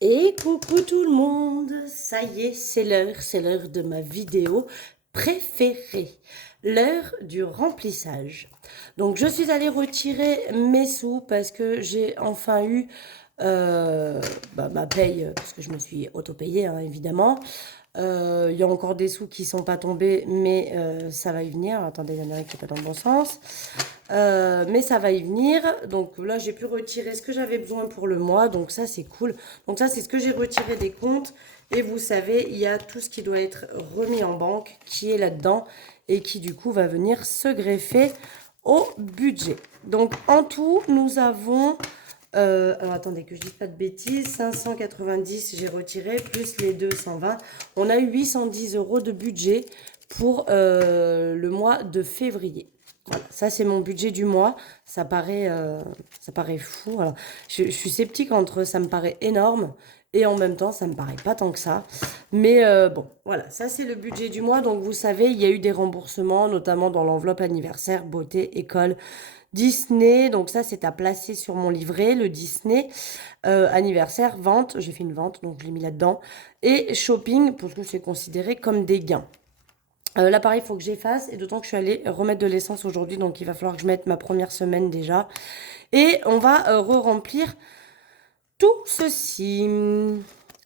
Et coucou tout le monde, ça y est, c'est l'heure de ma vidéo préférée, l'heure du remplissage. Donc je suis allée retirer mes sous parce que j'ai enfin eu ma paye, parce que je me suis auto-payée hein, évidemment. Il y a encore des sous qui sont pas tombés, mais ça va y venir. Attendez, il y en a un qui n'est pas dans le bon sens. Mais ça va y venir. Donc là, j'ai pu retirer ce que j'avais besoin pour le mois. Donc ça, c'est cool. Donc ça, c'est ce que j'ai retiré des comptes. Et vous savez, il y a tout ce qui doit être remis en banque qui est là-dedans et qui du coup va venir se greffer au budget. Donc en tout, nous avons... alors attendez que je dise pas de bêtises, 590 j'ai retiré, plus les 220. On a eu 810 € de budget pour le mois de février. Voilà, ça c'est mon budget du mois. Ça paraît fou. Alors, je suis sceptique entre ça me paraît énorme et en même temps ça me paraît pas tant que ça. Mais bon, voilà, ça c'est le budget du mois. Donc vous savez, il y a eu des remboursements, notamment dans l'enveloppe anniversaire, beauté, école, Disney. Donc ça c'est à placer sur mon livret, le Disney anniversaire, vente. J'ai fait une vente, donc je l'ai mis là-dedans. Et shopping, parce que c'est considéré comme des gains. Là, pareil, il faut que j'efface. Et d'autant que je suis allée remettre de l'essence aujourd'hui. Donc, il va falloir que je mette ma première semaine déjà. Et on va re-remplir tout ceci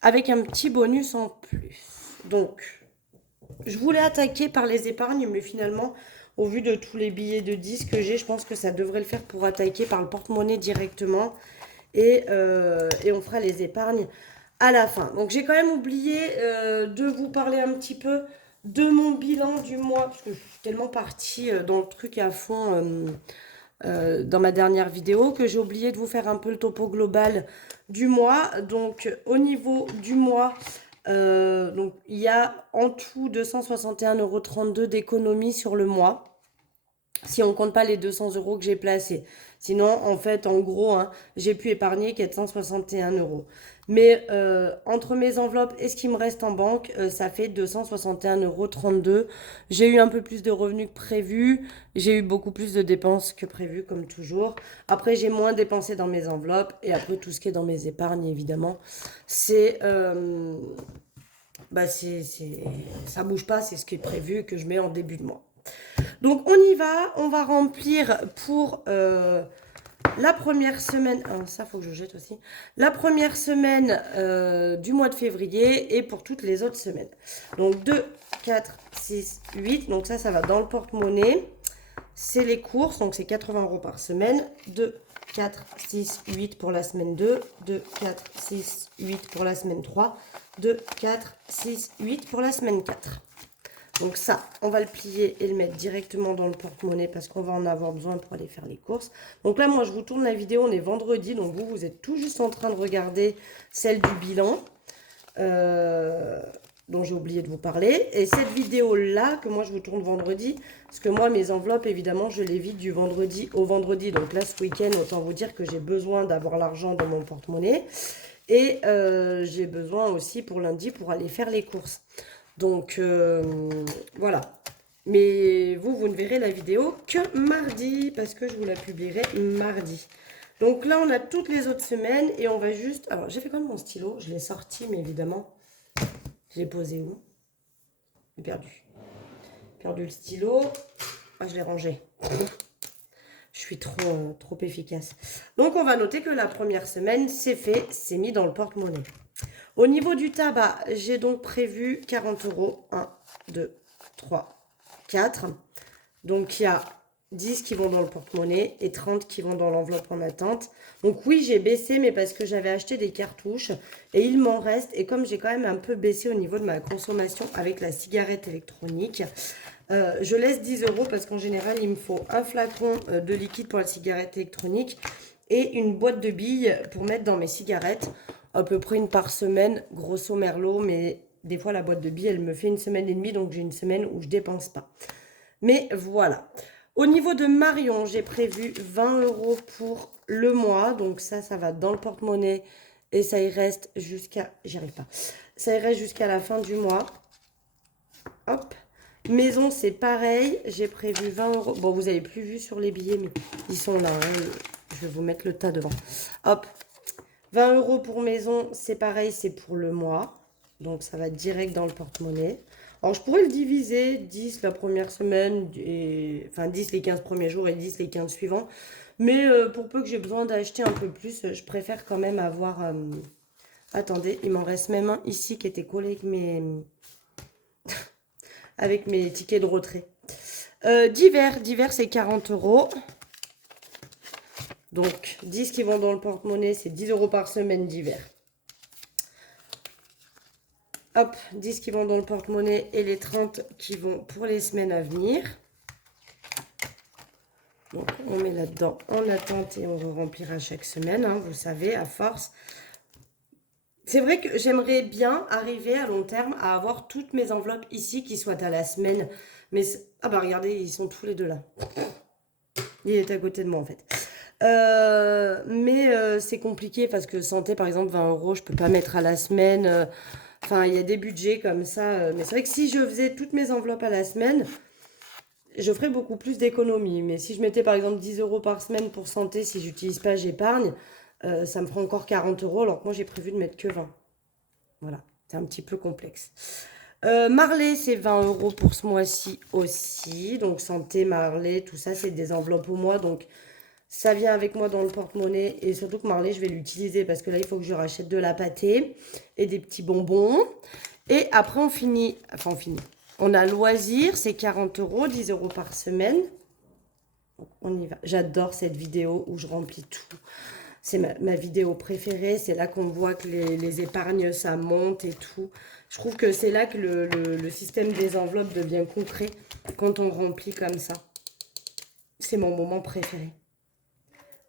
avec un petit bonus en plus. Donc, je voulais attaquer par les épargnes. Mais finalement, au vu de tous les billets de 10 que j'ai, je pense que ça devrait le faire pour attaquer par le porte-monnaie directement. Et on fera les épargnes à la fin. Donc j'ai quand même oublié de vous parler un petit peu de mon bilan du mois, parce que je suis tellement partie dans le truc à fond dans ma dernière vidéo, que j'ai oublié de vous faire un peu le topo global du mois. Donc au niveau du mois, donc, il y a en tout 261,32 € d'économie sur le mois si on compte pas les 200 € que j'ai placés. Sinon, en fait, en gros, hein, j'ai pu épargner 461 €. Mais entre mes enveloppes et ce qui me reste en banque, ça fait 261,32 €. J'ai eu un peu plus de revenus que prévu. J'ai eu beaucoup plus de dépenses que prévu, comme toujours. Après, j'ai moins dépensé dans mes enveloppes. Et après, tout ce qui est dans mes épargnes, évidemment, c'est... ça bouge pas, c'est ce qui est prévu que je mets en début de mois. Donc on y va, on va remplir pour la première semaine, ah, ça faut que je jette aussi, la première semaine du mois de février et pour toutes les autres semaines. Donc 2, 4, 6, 8, donc ça va dans le porte-monnaie. C'est les courses, donc c'est 80 € par semaine. 2, 4, 6, 8 pour la semaine 2, 2, 4, 6, 8 pour la semaine 3, 2, 4, 6, 8 pour la semaine 4. Donc ça, on va le plier et le mettre directement dans le porte-monnaie parce qu'on va en avoir besoin pour aller faire les courses. Donc là, moi, je vous tourne la vidéo, on est vendredi, donc vous êtes tout juste en train de regarder celle du bilan dont j'ai oublié de vous parler. Et cette vidéo-là, que moi, je vous tourne vendredi, parce que moi, mes enveloppes, évidemment, je les vide du vendredi au vendredi. Donc là, ce week-end, autant vous dire que j'ai besoin d'avoir l'argent dans mon porte-monnaie. Et j'ai besoin aussi pour lundi pour aller faire les courses. Donc voilà. Mais vous ne verrez la vidéo que mardi parce que je vous la publierai mardi. Donc là, on a toutes les autres semaines et on va juste... Alors, j'ai fait comme mon stylo. Je l'ai sorti, mais évidemment, je l'ai posé où? J'ai perdu. Perdu le stylo. Ah, je l'ai rangé. Je suis trop efficace. Donc, on va noter que la première semaine, c'est fait. C'est mis dans le porte-monnaie. Au niveau du tabac, j'ai donc prévu 40 €. 1, 2, 3, 4. Donc, il y a 10 qui vont dans le porte-monnaie et 30 qui vont dans l'enveloppe en attente. Donc, oui, j'ai baissé, mais parce que j'avais acheté des cartouches et il m'en reste. Et comme j'ai quand même un peu baissé au niveau de ma consommation avec la cigarette électronique, je laisse 10 € parce qu'en général, il me faut un flacon de liquide pour la cigarette électronique et une boîte de billes pour mettre dans mes cigarettes. À peu près une par semaine, grosso merlot, mais des fois la boîte de billes, elle me fait une semaine et demie, donc j'ai une semaine où je dépense pas. Mais voilà. Au niveau de Marion, j'ai prévu 20 € pour le mois, donc ça va dans le porte-monnaie et ça y reste jusqu'à... J'y arrive pas. Ça y reste jusqu'à la fin du mois. Hop. Maison, c'est pareil, j'ai prévu 20 €. Bon, vous avez plus vu sur les billets, mais ils sont là. Hein. Je vais vous mettre le tas devant. Hop. 20 € pour maison, c'est pareil, c'est pour le mois. Donc, ça va direct dans le porte-monnaie. Alors, je pourrais le diviser, 10 la première semaine, et, enfin 10 les 15 premiers jours et 10 les 15 suivants. Mais pour peu que j'ai besoin d'acheter un peu plus, je préfère quand même avoir... Attendez, il m'en reste même un ici qui était collé avec mes tickets de retrait. Divers c'est 40 €. Donc, 10 qui vont dans le porte-monnaie, c'est 10 € par semaine divers. Hop, 10 qui vont dans le porte-monnaie et les 30 qui vont pour les semaines à venir. Donc, on met là-dedans en attente et on remplira chaque semaine, hein, vous savez, à force. C'est vrai que j'aimerais bien arriver à long terme à avoir toutes mes enveloppes ici qui soient à la semaine. Mais, ah bah regardez, ils sont tous les deux là. Il est à côté de moi en fait. C'est compliqué parce que santé, par exemple, 20 €, je peux pas mettre à la semaine. Enfin, il y a des budgets comme ça. Mais c'est vrai que si je faisais toutes mes enveloppes à la semaine, je ferais beaucoup plus d'économies. Mais si je mettais par exemple 10 € par semaine pour santé, si j'utilise pas, j'épargne, ça me fera encore 40 €, alors que moi j'ai prévu de mettre que 20. Voilà, c'est un petit peu complexe. Marley, c'est 20 € pour ce mois-ci aussi. Donc santé, Marley, tout ça, c'est des enveloppes au mois. Donc ça vient avec moi dans le porte-monnaie. Et surtout que Marley, je vais l'utiliser parce que là, il faut que je rachète de la pâtée et des petits bonbons. Et après, on finit. Enfin, on finit. On a loisir, c'est 40 €, 10 € par semaine. Donc, on y va. J'adore cette vidéo où je remplis tout. C'est ma vidéo préférée. C'est là qu'on voit que les épargnes, ça monte et tout. Je trouve que c'est là que le système des enveloppes devient concret quand on remplit comme ça. C'est mon moment préféré.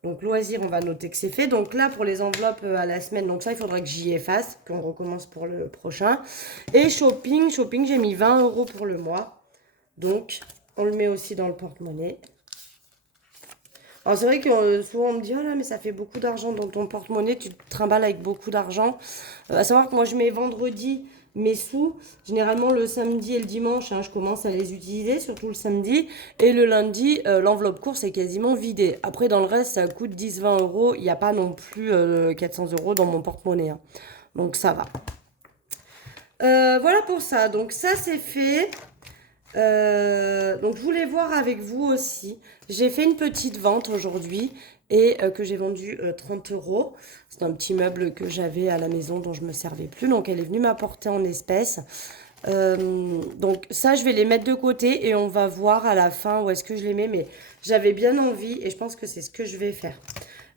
Donc, loisir, on va noter que c'est fait. Donc là, pour les enveloppes à la semaine, donc ça, il faudra que j'y efface, qu'on recommence pour le prochain. Et shopping, j'ai mis 20 € pour le mois. Donc, on le met aussi dans le porte-monnaie. Alors, c'est vrai que souvent, on me dit, oh là, mais ça fait beaucoup d'argent dans ton porte-monnaie, tu te trimbales avec beaucoup d'argent. À savoir que moi, je mets vendredi mes sous. Généralement, le samedi et le dimanche, hein, je commence à les utiliser, surtout le samedi. Et le lundi, l'enveloppe course est quasiment vidée. Après, dans le reste, ça coûte 10-20 €. Il n'y a pas non plus 400 € dans mon porte-monnaie, hein. Donc, ça va. Voilà pour ça. Donc, ça, c'est fait. Donc je voulais voir avec vous aussi. J'ai fait une petite vente aujourd'hui et que j'ai vendu 30 €. C'est un petit meuble que j'avais à la maison dont je me servais plus. Donc elle est venue m'apporter en espèces. Donc ça, je vais les mettre de côté et on va voir à la fin où est-ce que je les mets. Mais j'avais bien envie et je pense que c'est ce que je vais faire.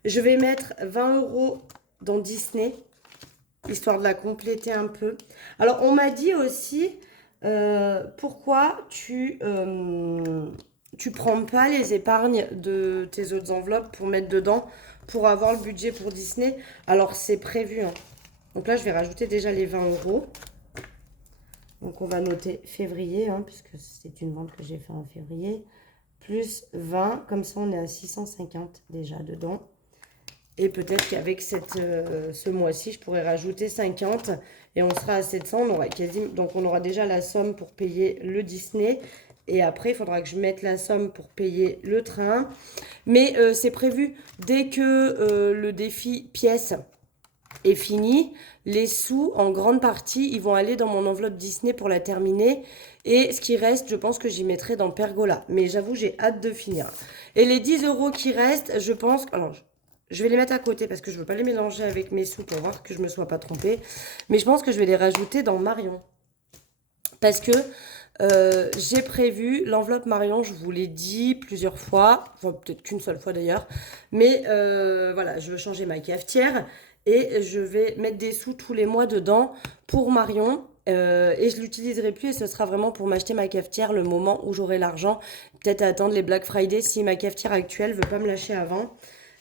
Je vais mettre 20 € dans Disney, histoire de la compléter un peu. Alors on m'a dit aussi... pourquoi tu prends pas les épargnes de tes autres enveloppes pour mettre dedans pour avoir le budget pour Disney? Alors c'est prévu, hein. Donc là je vais rajouter déjà les 20 €. Donc on va noter février, hein, puisque c'est une vente que j'ai fait en février, plus 20, comme ça on est à 650 déjà dedans. Et peut-être qu'avec ce mois-ci, je pourrais rajouter 50 et on sera à 700. On aura donc on aura déjà la somme pour payer le Disney. Et après, il faudra que je mette la somme pour payer le train. Mais c'est prévu, dès que le défi pièces est fini, les sous, en grande partie, ils vont aller dans mon enveloppe Disney pour la terminer. Et ce qui reste, je pense que j'y mettrai dans Pergola. Mais j'avoue, j'ai hâte de finir. Et les 10 € qui restent, je pense... Alors, je vais les mettre à côté parce que je ne veux pas les mélanger avec mes sous pour voir que je ne me sois pas trompée. Mais je pense que je vais les rajouter dans Marion. Parce que j'ai prévu l'enveloppe Marion, je vous l'ai dit plusieurs fois. Enfin, peut-être qu'une seule fois d'ailleurs. Mais voilà, je veux changer ma cafetière. Et je vais mettre des sous tous les mois dedans pour Marion. Et je l'utiliserai plus et ce sera vraiment pour m'acheter ma cafetière le moment où j'aurai l'argent. Peut-être attendre les Black Friday si ma cafetière actuelle ne veut pas me lâcher avant.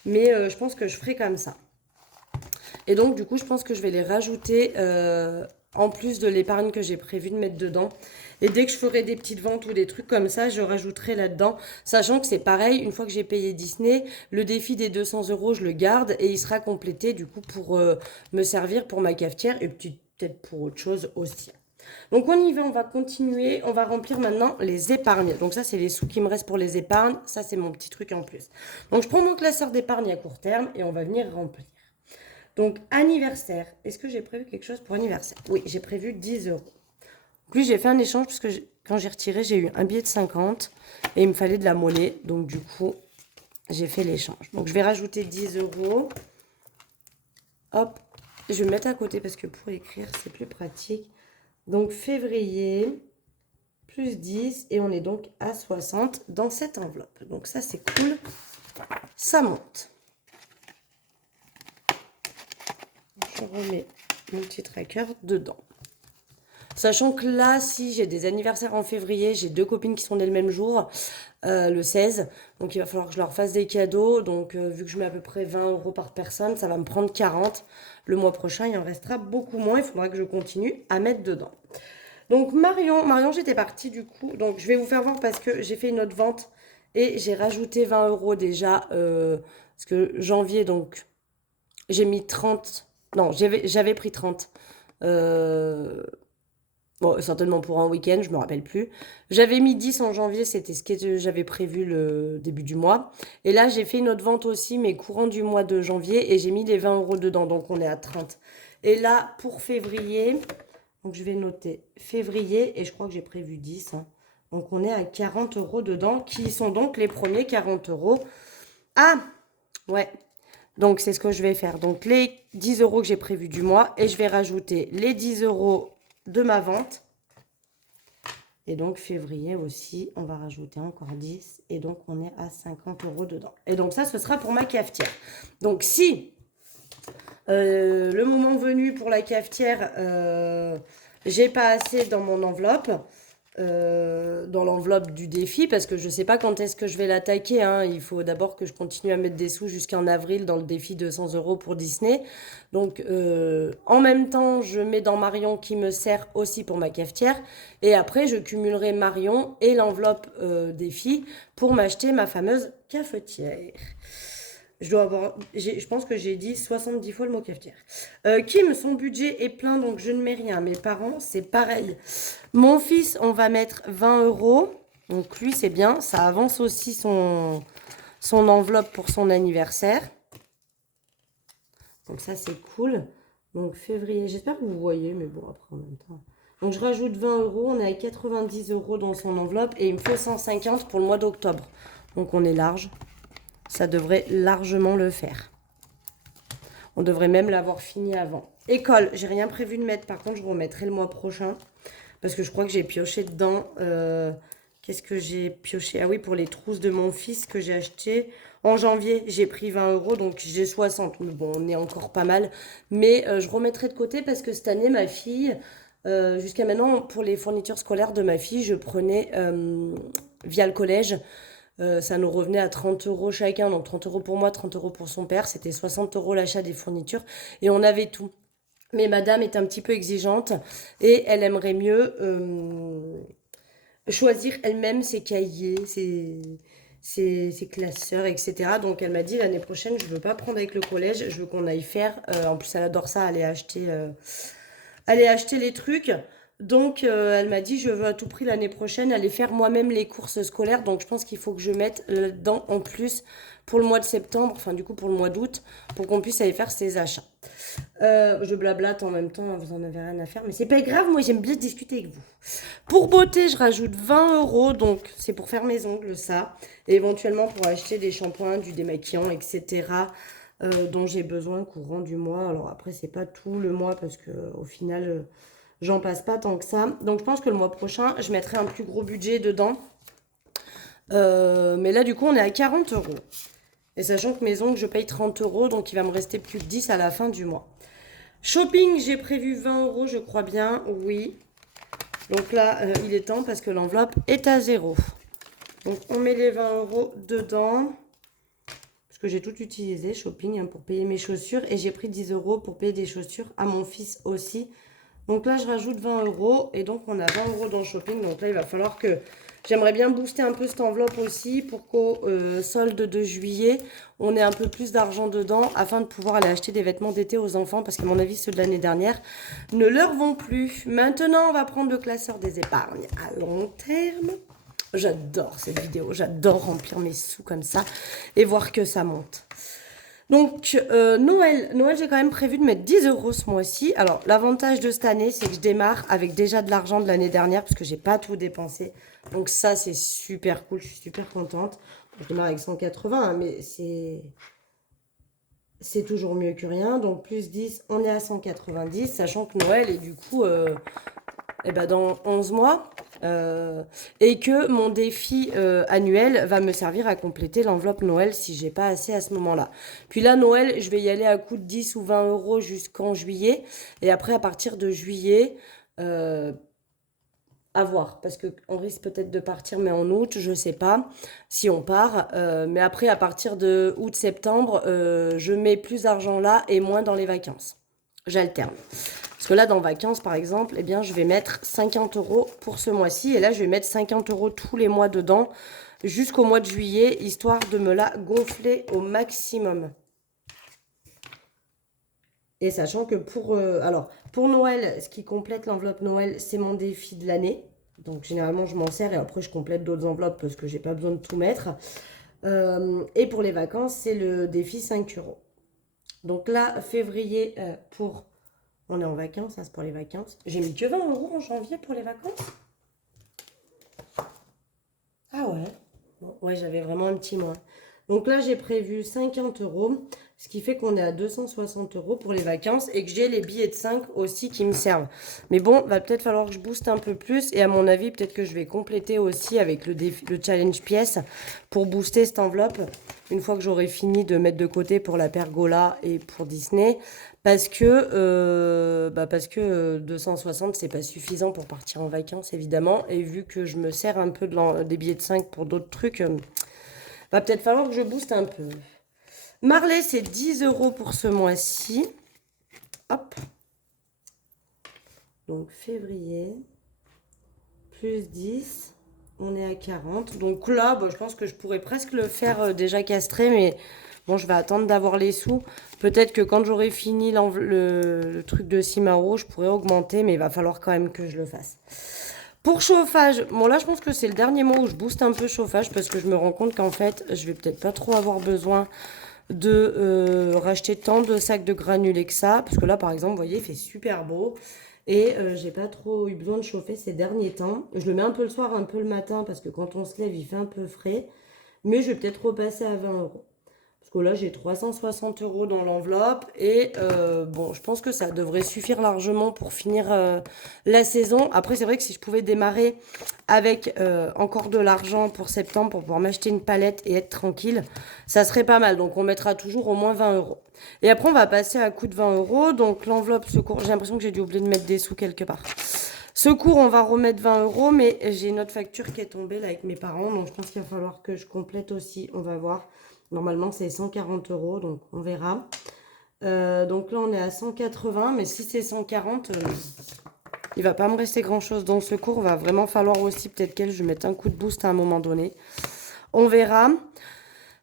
Mais je pense que je ferai comme ça. Et donc, du coup, je pense que je vais les rajouter en plus de l'épargne que j'ai prévu de mettre dedans. Et dès que je ferai des petites ventes ou des trucs comme ça, je rajouterai là-dedans. Sachant que c'est pareil, une fois que j'ai payé Disney, le défi des 200 €, je le garde et il sera complété du coup pour me servir pour ma cafetière et peut-être pour autre chose aussi. Donc on y va, on va continuer, on va remplir maintenant les épargnes. Donc ça c'est les sous qui me restent pour les épargnes, ça c'est mon petit truc en plus. Donc je prends mon classeur d'épargne à court terme et on va venir remplir. Donc, anniversaire. Est-ce que j'ai prévu quelque chose pour anniversaire? Oui, j'ai prévu 10 euros. Donc, lui, j'ai fait un échange parce que quand j'ai retiré, j'ai eu un billet de 50 et il me fallait de la monnaie. Donc, du coup, j'ai fait l'échange. Donc, je vais rajouter 10 euros. Hop, je vais me mettre à côté parce que pour écrire, c'est plus pratique. Donc, février, plus 10. Et on est donc à 60 dans cette enveloppe. Donc, ça, c'est cool. Ça monte. Je remets mon petit tracker dedans. Sachant que là, si j'ai des anniversaires en février, j'ai 2 copines qui sont nées le même jour, le 16. Donc il va falloir que je leur fasse des cadeaux. Donc vu que je mets à peu près 20 euros par personne, ça va me prendre 40. Le mois prochain, il en restera beaucoup moins. Il faudra que je continue à mettre dedans. Donc Marion, j'étais partie du coup. Donc je vais vous faire voir parce que j'ai fait une autre vente et j'ai rajouté 20 euros déjà. Parce que janvier, donc j'ai mis 30. Non, j'avais pris 30. Bon, certainement pour un week-end, je me rappelle plus. J'avais mis 10 en janvier, c'était ce que j'avais prévu le début du mois. Et là, j'ai fait une autre vente aussi, mais courant du mois de janvier, et j'ai mis les 20 euros dedans, donc on est à 30. Et là, pour février, donc je vais noter février, et je crois que j'ai prévu 10. Hein. Donc on est à 40 euros dedans, qui sont donc les premiers 40 euros. Ah, ouais. Donc c'est ce que je vais faire. Donc les 10 euros que j'ai prévus du mois, et je vais rajouter les 10 euros de ma vente. Et donc, février aussi, on va rajouter encore 10. Et donc, on est à 50 euros dedans. Et donc, ça, ce sera pour ma cafetière. Donc, si le moment venu pour la cafetière, j'ai pas assez dans mon enveloppe, dans l'enveloppe du défi, parce que je sais pas quand est-ce que je vais l'attaquer. Hein. Il faut d'abord que je continue à mettre des sous jusqu'en avril dans le défi de 100 euros pour Disney. Donc, en même temps, je mets dans Marion qui me sert aussi pour ma cafetière. Et après, je cumulerai Marion et l'enveloppe défi pour m'acheter ma fameuse cafetière. Je pense que j'ai dit 70 fois le mot cafetière. Kim, son budget est plein, donc je ne mets rien. Mes parents, c'est pareil. Mon fils, on va mettre 20 euros. Donc lui, c'est bien. Ça avance aussi son enveloppe pour son anniversaire. Donc ça, c'est cool. Donc février, j'espère que vous voyez, mais bon, après en même temps. Donc je rajoute 20 euros. On est à 90 euros dans son enveloppe. Et il me faut 150 pour le mois d'octobre. Donc on est large. Ça devrait largement le faire. On devrait même l'avoir fini avant. École, j'ai rien prévu de mettre. Par contre, je remettrai le mois prochain. Parce que je crois que j'ai pioché dedans. Qu'est-ce que j'ai pioché? Ah oui, pour les trousses de mon fils que j'ai acheté. En janvier, j'ai pris 20 euros. Donc j'ai 60. Mais bon, on est encore pas mal. Mais je remettrai de côté parce que cette année, ma fille... jusqu'à maintenant, pour les fournitures scolaires de ma fille, je prenais via le collège... ça nous revenait à 30 euros chacun, donc 30 euros pour moi, 30 euros pour son père. C'était 60 euros l'achat des fournitures et on avait tout. Mais madame est un petit peu exigeante et elle aimerait mieux choisir elle-même ses cahiers, ses classeurs, etc. Donc elle m'a dit l'année prochaine, je ne veux pas prendre avec le collège, je veux qu'on aille faire. En plus, elle adore ça, aller acheter les trucs. Donc, elle m'a dit, je veux à tout prix l'année prochaine aller faire moi-même les courses scolaires. Donc, je pense qu'il faut que je mette là-dedans en plus pour le mois de septembre, enfin du coup pour le mois d'août, pour qu'on puisse aller faire ses achats. Je blablate en même temps, vous en avez rien à faire, mais c'est pas grave, moi j'aime bien discuter avec vous. Pour beauté, je rajoute 20 euros, donc c'est pour faire mes ongles, ça. Et éventuellement pour acheter des shampoings, du démaquillant, etc. Dont j'ai besoin courant du mois. Alors après, c'est pas tout le mois parce que au final... j'en passe pas tant que ça. Donc, je pense que le mois prochain, je mettrai un plus gros budget dedans. Mais là, du coup, on est à 40 euros. Et sachant que mes ongles, je paye 30 euros. Donc, il va me rester plus que 10 à la fin du mois. Shopping, j'ai prévu 20 euros, je crois bien. Oui. Donc là, il est temps parce que l'enveloppe est à 0. Donc, on met les 20 euros dedans. Parce que j'ai tout utilisé, shopping, hein, pour payer mes chaussures. Et j'ai pris 10 euros pour payer des chaussures à mon fils aussi. Donc là, je rajoute 20 euros et donc on a 20 euros dans le shopping. Donc là, il va falloir que... J'aimerais bien booster un peu cette enveloppe aussi pour qu'au solde de juillet, on ait un peu plus d'argent dedans afin de pouvoir aller acheter des vêtements d'été aux enfants parce qu'à mon avis, ceux de l'année dernière ne leur vont plus. Maintenant, on va prendre le classeur des épargnes à long terme. J'adore cette vidéo, j'adore remplir mes sous comme ça et voir que ça monte. Donc, Noël, j'ai quand même prévu de mettre 10 euros ce mois-ci. Alors, l'avantage de cette année, c'est que je démarre avec déjà de l'argent de l'année dernière, parce que j'ai pas tout dépensé. Donc ça, c'est super cool, je suis super contente. Je démarre avec 180, hein, mais c'est toujours mieux que rien. Donc, plus 10, on est à 190, sachant que Noël est du coup eh ben, dans 11 mois. Et que mon défi annuel va me servir à compléter l'enveloppe Noël si j'ai pas assez à ce moment-là. Puis là, Noël, je vais y aller à coût de 10 ou 20 euros jusqu'en juillet. Et après, à partir de juillet, euh, à voir. Parce qu'on risque peut-être de partir, mais en août, je sais pas si on part. Mais après, à partir de août-septembre, je mets plus d'argent là et moins dans les vacances. J'alterne. Parce que là, dans vacances, par exemple, eh bien, je vais mettre 50 euros pour ce mois-ci. Et là, je vais mettre 50 euros tous les mois dedans jusqu'au mois de juillet, histoire de me la gonfler au maximum. Et sachant que pour Noël, ce qui complète l'enveloppe Noël, c'est mon défi de l'année. Donc, généralement, je m'en sers et après, je complète d'autres enveloppes parce que j'ai pas besoin de tout mettre. Et pour les vacances, c'est le défi 5 euros. Donc là, février pour... On est en vacances, hein, c'est pour les vacances. J'ai mis que 20 euros en janvier pour les vacances. Ah ouais. Bon, ouais, j'avais vraiment un petit moins. Donc là, j'ai prévu 50 euros, ce qui fait qu'on est à 260 euros pour les vacances et que j'ai les billets de 5 aussi qui me servent. Mais bon, va peut-être falloir que je booste un peu plus et à mon avis, peut-être que je vais compléter aussi avec le challenge pièce pour booster cette enveloppe une fois que j'aurai fini de mettre de côté pour la pergola et pour Disney. Parce que 260, c'est pas suffisant pour partir en vacances, évidemment. Et vu que je me sers un peu des billets de 5 pour d'autres trucs, va peut-être falloir que je booste un peu. Marley, c'est 10 euros pour ce mois-ci. Hop. Donc, février. Plus 10. On est à 40. Donc là, bah, je pense que je pourrais presque le faire déjà castré, mais... Bon, je vais attendre d'avoir les sous. Peut-être que quand j'aurai fini le truc de Simaro, je pourrais augmenter, mais il va falloir quand même que je le fasse. Pour chauffage, bon là je pense que c'est le dernier mois où je booste un peu chauffage parce que je me rends compte qu'en fait, je vais peut-être pas trop avoir besoin de racheter tant de sacs de granulés que ça. Parce que là par exemple, vous voyez, il fait super beau. Et j'ai pas trop eu besoin de chauffer ces derniers temps. Je le mets un peu le soir, un peu le matin parce que quand on se lève, il fait un peu frais. Mais je vais peut-être repasser à 20 euros. Parce que là, j'ai 360 euros dans l'enveloppe. Et bon, je pense que ça devrait suffire largement pour finir la saison. Après, c'est vrai que si je pouvais démarrer avec encore de l'argent pour septembre pour pouvoir m'acheter une palette et être tranquille, ça serait pas mal. Donc, on mettra toujours au moins 20 euros. Et après, on va passer à coût de 20 euros. Donc, l'enveloppe secours, j'ai l'impression que j'ai dû oublier de mettre des sous quelque part. Secours, on va remettre 20 euros. Mais j'ai une autre facture qui est tombée là avec mes parents. Donc, je pense qu'il va falloir que je complète aussi. On va voir. Normalement, c'est 140 euros, donc on verra. Donc là, on est à 180, mais si c'est 140, il va pas me rester grand-chose dans ce cours. Il va vraiment falloir aussi, peut-être qu'elle, je mette un coup de boost à un moment donné. On verra.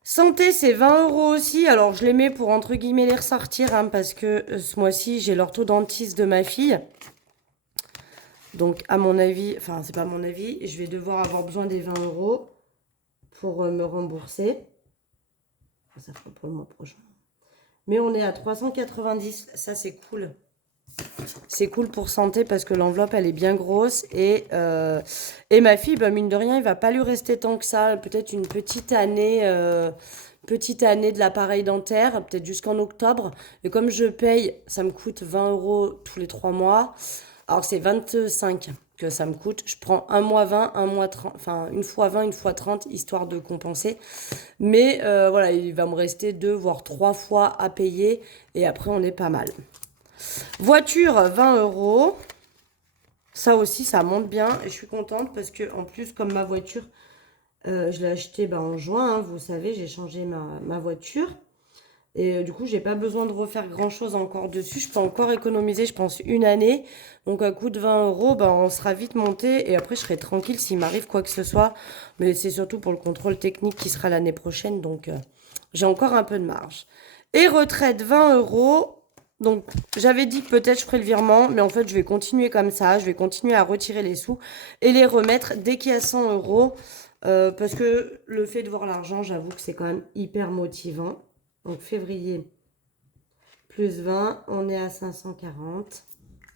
Santé, c'est 20 euros aussi. Alors, je les mets pour, entre guillemets, les ressortir, hein, parce que ce mois-ci, j'ai l'orthodontiste de ma fille. Donc, à mon avis, enfin, c'est pas mon avis, je vais devoir avoir besoin des 20 euros pour me rembourser. Ça fera pour le mois prochain. Mais on est à 390. Ça, c'est cool. C'est cool pour santé parce que l'enveloppe, elle est bien grosse. Et ma fille, bah, mine de rien, il va pas lui rester tant que ça. Peut-être une petite année de l'appareil dentaire, peut-être jusqu'en octobre. Et comme je paye, ça me coûte 20 euros tous les 3 mois. Alors, c'est 25 que ça me coûte. Je prends un mois 20, un mois 30, enfin une fois 20, une fois 30, histoire de compenser. Mais voilà, il va me rester 2 voire 3 fois à payer et après on est pas mal. Voiture, 20 euros. Ça aussi, ça monte bien et je suis contente parce que en plus, comme ma voiture, je l'ai achetée en juin, hein, vous savez, j'ai changé ma voiture. Et du coup, j'ai pas besoin de refaire grand-chose encore dessus. Je peux encore économiser, je pense, une année. Donc, à coût de 20 euros, on sera vite monté. Et après, je serai tranquille s'il m'arrive quoi que ce soit. Mais c'est surtout pour le contrôle technique qui sera l'année prochaine. Donc, j'ai encore un peu de marge. Et retraite, 20 euros. Donc, j'avais dit que peut-être je ferais le virement. Mais en fait, je vais continuer comme ça. Je vais continuer à retirer les sous et les remettre dès qu'il y a 100 euros. Parce que le fait de voir l'argent, j'avoue que c'est quand même hyper motivant. Donc février plus 20, on est à 540.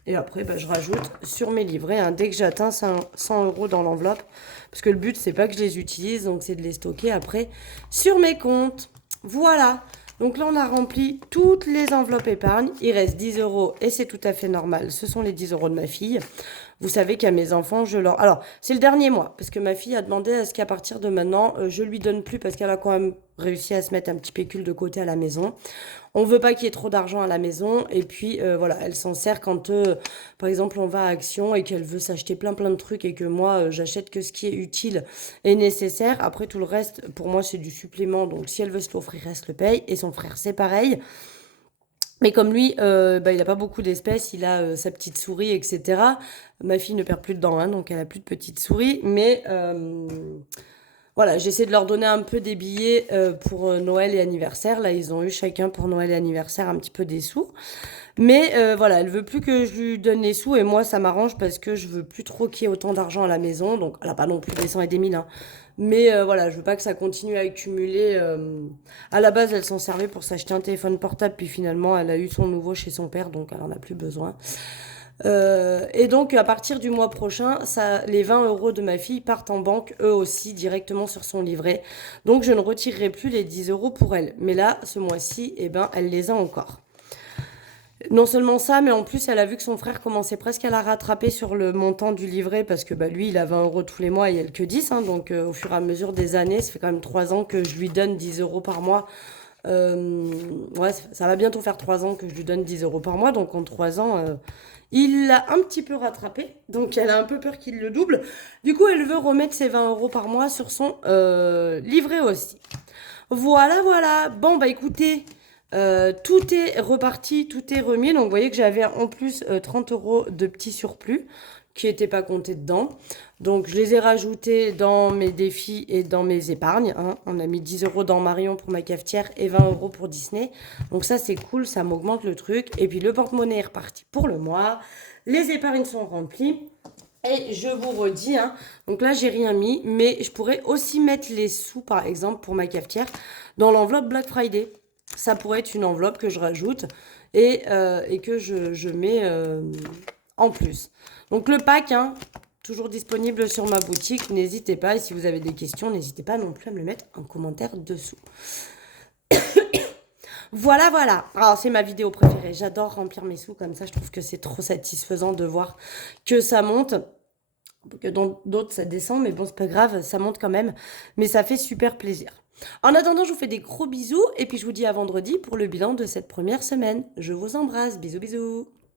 Et après, bah, je rajoute sur mes livrets, hein, dès que j'atteins 100 € dans l'enveloppe. Parce que le but, c'est pas que je les utilise, donc c'est de les stocker après sur mes comptes. Voilà. Donc là, on a rempli toutes les enveloppes épargne. Il reste 10 € et c'est tout à fait normal. Ce sont les 10 € de ma fille. Vous savez qu'à mes enfants, je leur... Alors, c'est le dernier mois, parce que ma fille a demandé à ce qu'à partir de maintenant, je lui donne plus, parce qu'elle a quand même réussi à se mettre un petit pécule de côté à la maison. On veut pas qu'il y ait trop d'argent à la maison. Et puis, voilà, elle s'en sert quand, par exemple, on va à Action et qu'elle veut s'acheter plein de trucs et que moi, j'achète que ce qui est utile et nécessaire. Après, tout le reste, pour moi, c'est du supplément. Donc, si elle veut se l'offrir, elle se le paye. Et son frère, c'est pareil. Mais comme lui, bah, il n'a pas beaucoup d'espèces, il a sa petite souris, etc. Ma fille ne perd plus de dents, hein, donc elle a plus de petites souris. Mais voilà, j'essaie de leur donner un peu des billets pour Noël et anniversaire. Là, ils ont eu chacun pour Noël et anniversaire un petit peu des sous. Mais voilà, elle veut plus que je lui donne les sous et moi, ça m'arrange parce que je veux plus trop qu'il y ait autant d'argent à la maison. Donc, elle n'a pas non plus des 100 et des 1000, hein. Mais voilà, je veux pas que ça continue à accumuler. À la base, elle s'en servait pour s'acheter un téléphone portable, puis finalement, elle a eu son nouveau chez son père, donc elle en a plus besoin. Et donc, à partir du mois prochain, ça, les 20 € de ma fille partent en banque, eux aussi, directement sur son livret. Donc, je ne retirerai plus les 10 € pour elle. Mais là, ce mois-ci, eh ben, elle les a encore. Non seulement ça, mais en plus, elle a vu que son frère commençait presque à la rattraper sur le montant du livret parce que bah, lui, il a 20 € tous les mois et elle que 10. Hein, donc, au fur et à mesure des années, ça fait quand même 3 ans que je lui donne 10 € par mois. Ouais, ça va bientôt faire 3 ans que je lui donne 10 € par mois. Donc, en 3 ans, il l'a un petit peu rattrapé. Donc, elle a un peu peur qu'il le double. Du coup, elle veut remettre ses 20 € par mois sur son livret aussi. Voilà, voilà. Bon, bah écoutez, tout est reparti, tout est remis. Donc, vous voyez que j'avais en plus 30 € de petits surplus qui n'étaient pas comptés dedans. Donc, je les ai rajoutés dans mes défis et dans mes épargnes, hein. On a mis 10 € dans Marion pour ma cafetière et 20 € pour Disney. Donc, ça, c'est cool, ça m'augmente le truc. Et puis, le porte-monnaie est reparti pour le mois. Les épargnes sont remplies. Et je vous redis, hein, donc là, j'ai rien mis, mais je pourrais aussi mettre les sous, par exemple, pour ma cafetière, dans l'enveloppe Black Friday. Ça pourrait être une enveloppe que je rajoute et que je mets en plus. Donc le pack, hein, toujours disponible sur ma boutique. N'hésitez pas. Et si vous avez des questions, n'hésitez pas non plus à me le mettre en commentaire dessous. Voilà, voilà. Alors, c'est ma vidéo préférée. J'adore remplir mes sous comme ça. Je trouve que c'est trop satisfaisant de voir que ça monte. Que dans d'autres, ça descend. Mais bon, c'est pas grave. Ça monte quand même. Mais ça fait super plaisir. En attendant, je vous fais des gros bisous. Et puis, je vous dis à vendredi pour le bilan de cette première semaine. Je vous embrasse. Bisous, bisous.